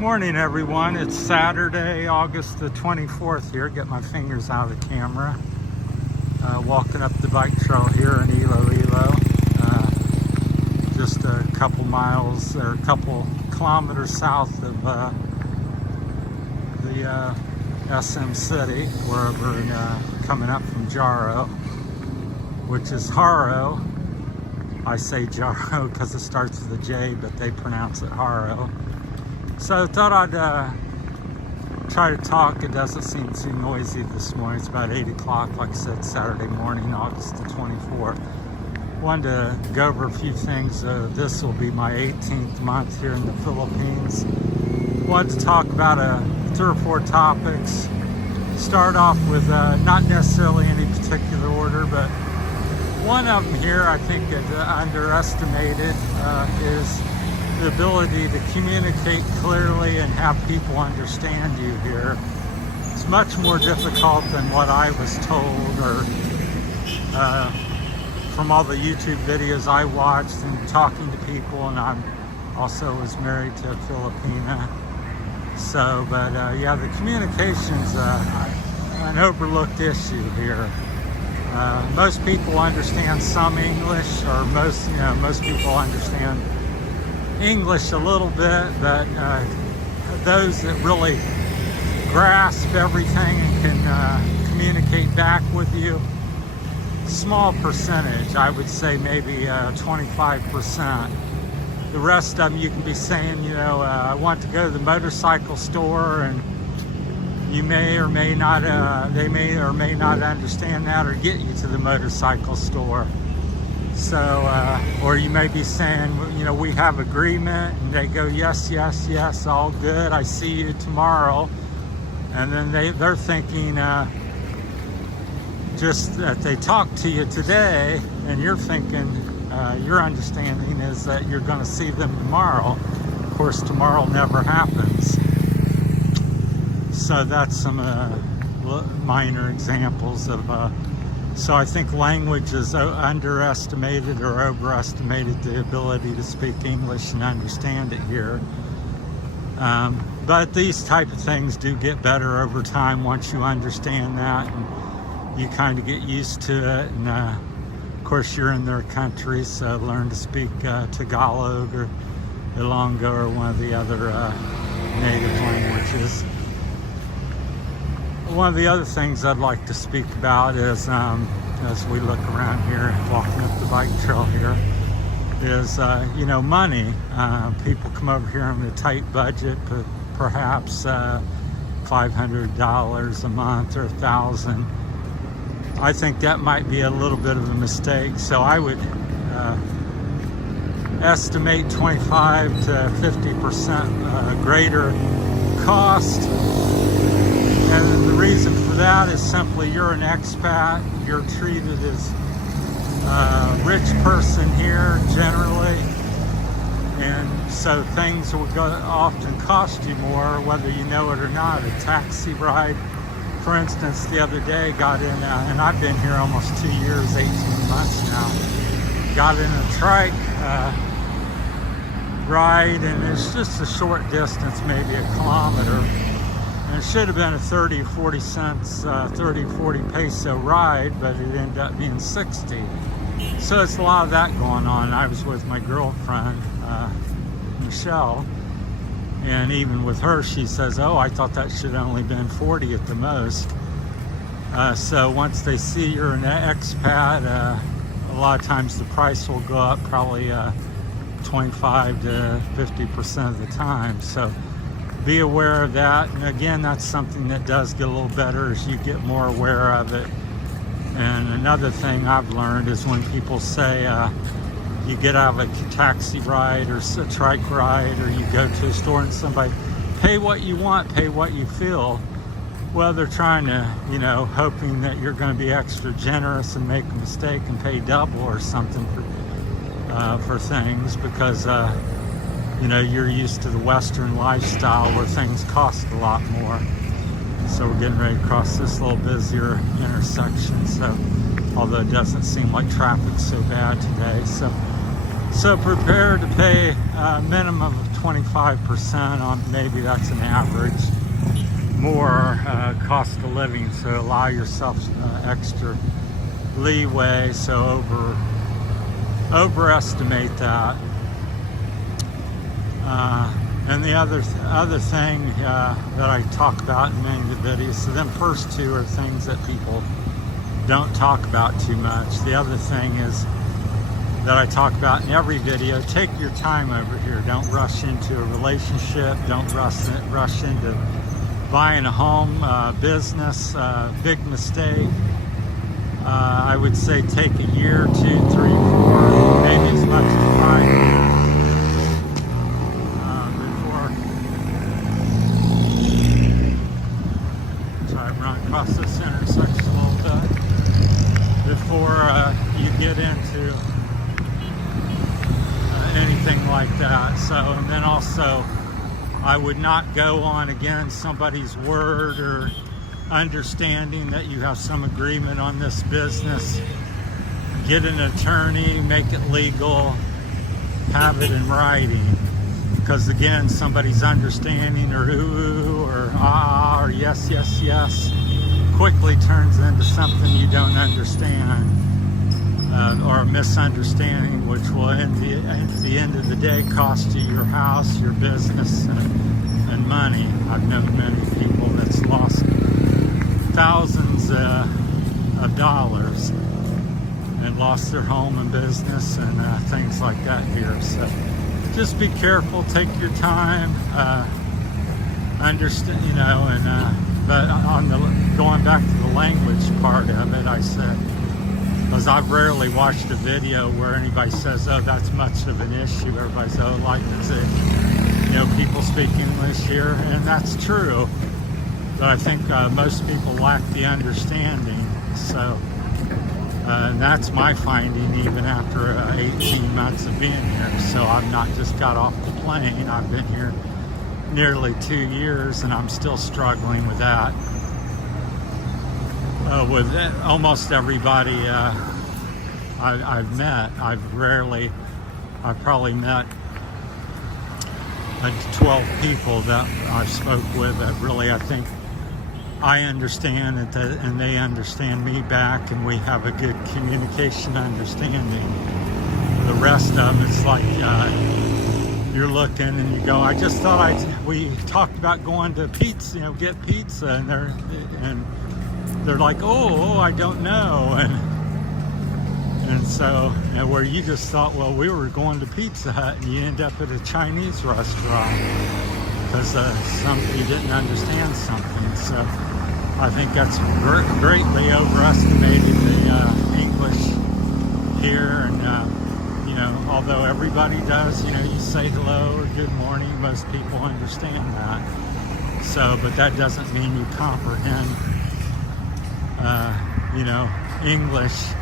Morning everyone, it's Saturday, August the 24th here. Get my fingers out of the camera. Walking up the bike trail here in Iloilo. Just a couple miles or a couple kilometers south of the SM City. We're over in, coming up from Jaro, which is Haro. I say Jaro because it starts with a J, but they pronounce it Haro. So I thought I'd try to talk. It doesn't seem too noisy this morning. It's about 8 o'clock, like I said, Saturday morning, August the 24th. Wanted to go over a few things. This will be my 18th month here in the Philippines. Wanted to talk about 3 or 4 topics. Start off with not necessarily any particular order, but one of them here I think is underestimated is the ability to communicate clearly and have people understand you here. It's much more difficult than what I was told, or from all the YouTube videos I watched and talking to people, and I also was married to a Filipina. So, but yeah, the communication's an overlooked issue here. Most people understand some English, or most people understand English a little bit, but those that really grasp everything and can communicate back with you, small percentage. I would say maybe 25%. The rest of them you can be saying, I want to go to the motorcycle store, and you may or may not, they may or may not understand that or get you to the motorcycle store. So, or you may be saying, we have agreement, and they go, yes, yes, yes, all good, I see you tomorrow. And then they're thinking just that they talked to you today, and you're thinking, your understanding is that you're going to see them tomorrow. Of course, tomorrow never happens. So that's some minor examples of so I think language is underestimated or overestimated, the ability to speak English and understand it here. But these type of things do get better over time once you understand that, and you kind of get used to it. And of course, you're in their country, so learn to speak Tagalog or Ilonggo or one of the other native languages. One of the other things I'd like to speak about is, as we look around here, walking up the bike trail here, is, money. People come over here on a tight budget, but perhaps $500 a month or $1,000. I think that might be a little bit of a mistake. So I would estimate 25 to 50% greater cost. And the reason for that is simply you're an expat, you're treated as a rich person here generally, and so things will often cost you more whether you know it or not. A taxi ride, for instance, the other day got in, and I've been here almost 2 years, 18 months now, got in a trike ride, and it's just a short distance, maybe a kilometer. And it should have been a 30, 40 cents, 30, 40 peso ride, but it ended up being 60. So it's a lot of that going on. I was with my girlfriend, Michelle, and even with her, she says, oh, I thought that should have only been 40 at the most. So once they see you're an expat, a lot of times the price will go up probably 25 to 50% of the time. So be aware of that. And again, that's something that does get a little better as you get more aware of it. And another thing I've learned is when people say you get out of a taxi ride or a trike ride, or you go to a store and somebody, pay what you want, pay what you feel. Well, they're trying to, hoping that you're going to be extra generous and make a mistake and pay double or something for things, because you're used to the Western lifestyle where things cost a lot more. So we're getting ready to cross this little busier intersection. So, although it doesn't seem like traffic's so bad today. So So prepare to pay a minimum of 25% on, maybe that's an average, more cost of living. So allow yourself extra leeway. So overestimate that. And the other thing that I talk about in many of the videos, so them first two are things that people don't talk about too much. The other thing is that I talk about in every video, take your time over here. Don't rush into a relationship. Don't rush into buying a home, business, big mistake. I would say take a year, 2, 3, 4, maybe as much as 5 years before. Try to run across this intersection a little bit before you get into anything like that. So, and then also, I would not go on against somebody's word or understanding that you have some agreement on this business. Get an attorney, make it legal, have it in writing. Because again, somebody's understanding or ooh or ah or yes, yes, yes quickly turns into something you don't understand. Or a misunderstanding, which will at the end of the day cost you your house, your business, and money. I've known many people that's lost thousands of dollars and lost their home and business and things like that here. So just be careful, take your time, understand, you know, and but on the going back to the language part of it, I said, because I've rarely watched a video where anybody says, oh, that's much of an issue. Everybody says, oh, like it's it. You know, people speak English here, and that's true. But I think most people lack the understanding. So, and that's my finding even after 18 months of being here. So I've not just got off the plane. I've been here nearly 2 years, and I'm still struggling with that. With almost everybody I've met, I've probably met 12 people that I've spoke with that really I think I understand and they understand me back, and we have a good communication understanding. The rest of them, it's like you're looking and you go, I just thought we talked about going to pizza, you know, get pizza, and they're like, oh, I don't know, and so, you know, where you just thought, well, we were going to Pizza Hut, and you end up at a Chinese restaurant because you didn't understand something. So I think that's greatly overestimated the English here, and you know, although everybody does, you know, you say hello or good morning, most people understand that. So, but that doesn't mean you comprehend you know, English,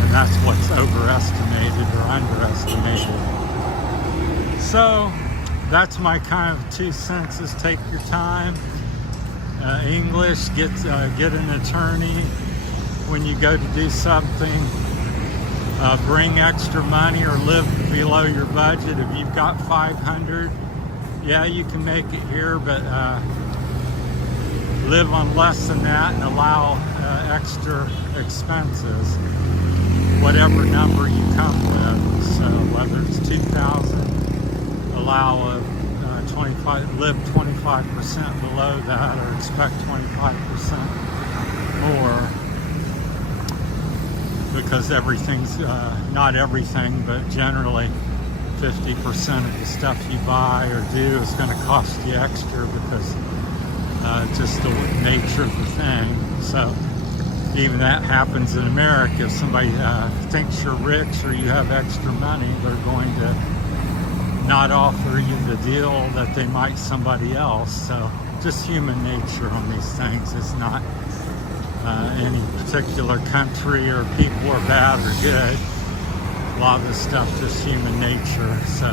and that's what's overestimated or underestimated. So that's my kind of 2 cents, is take your time. English, get an attorney when you go to do something. Bring extra money or live below your budget. If you've got $500, yeah, you can make it here, but live on less than that and allow extra expenses, whatever number you come with. So whether it's $2,000, allow live 25% below that, or expect 25% more, because everything's not everything, but generally 50% of the stuff you buy or do is going to cost you extra, because just the nature of the thing. So even that happens in America. If somebody thinks you're rich or you have extra money, they're going to not offer you the deal that they might somebody else. So just human nature on these things. It's not any particular country or people are bad or good. A lot of the stuff just human nature. So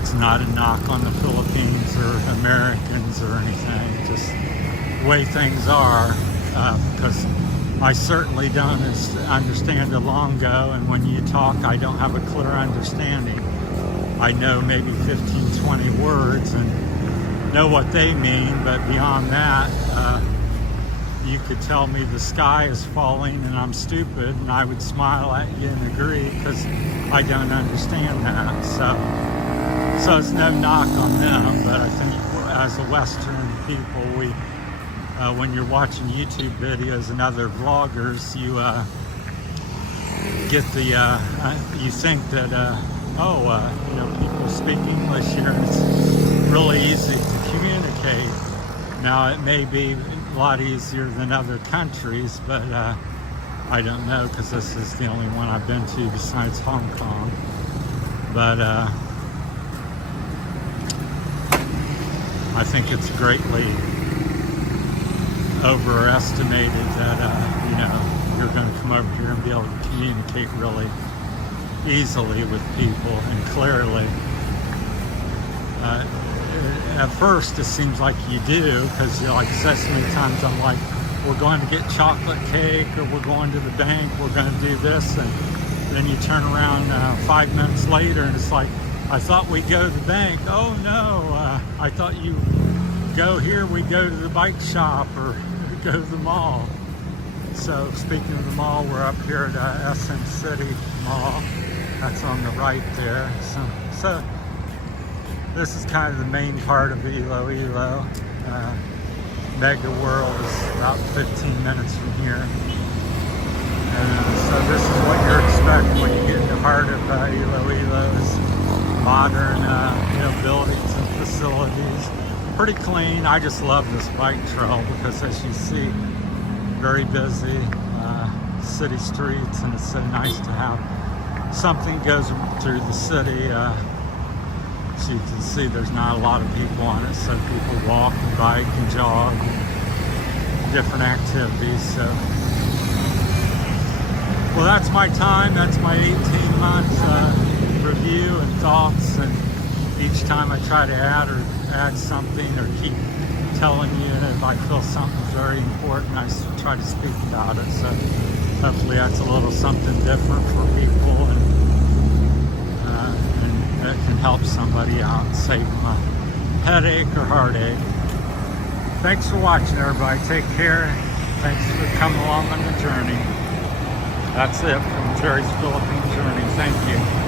it's not a knock on the Philippines or Americans or anything, just the way things are, because I certainly don't understand Ilongo, and when you talk, I don't have a clear understanding. I know maybe 15, 20 words and know what they mean, but beyond that, you could tell me the sky is falling and I'm stupid, and I would smile at you and agree because I don't understand that. So it's no knock on them, but I think as a Western people, we when you're watching YouTube videos and other vloggers, you get the you think that you know, people speak English here and it's really easy to communicate. Now it may be a lot easier than other countries, but I don't know, because this is the only one I've been to besides Hong Kong. But I think it's greatly overestimated that you know, you're going to come over here and be able to communicate really easily with people and clearly. At first it seems like you do, because like I said so many times, I'm like, we're going to get chocolate cake, or we're going to the bank, we're going to do this, and then you turn around 5 minutes later and it's like, I thought we'd go to the bank. Oh no, I thought you go here, we go to the bike shop or go to the mall. So speaking of the mall, we're up here at SM City Mall. That's on the right there. So this is kind of the main part of Iloilo. Mega World is about 15 minutes from here. And so this is what you're expecting when you get in the heart of Iloilo, is modern you know, buildings and facilities. Pretty clean. I just love this bike trail because, as you see, very busy city streets, and it's so nice to have something goes through the city. So you can see there's not a lot of people on it, so people walk and bike and jog, and different activities. So, well, that's my time. That's my 18-month review and thoughts, and each time I try to add something or keep telling you, and if I feel something's very important, I try to speak about it. So hopefully that's a little something different for people, and that can help somebody out and save them a headache or heartache. Thanks for watching, everybody. Take care. Thanks for coming along on the journey. That's it from Jerry's Philippine Journey. Thank you.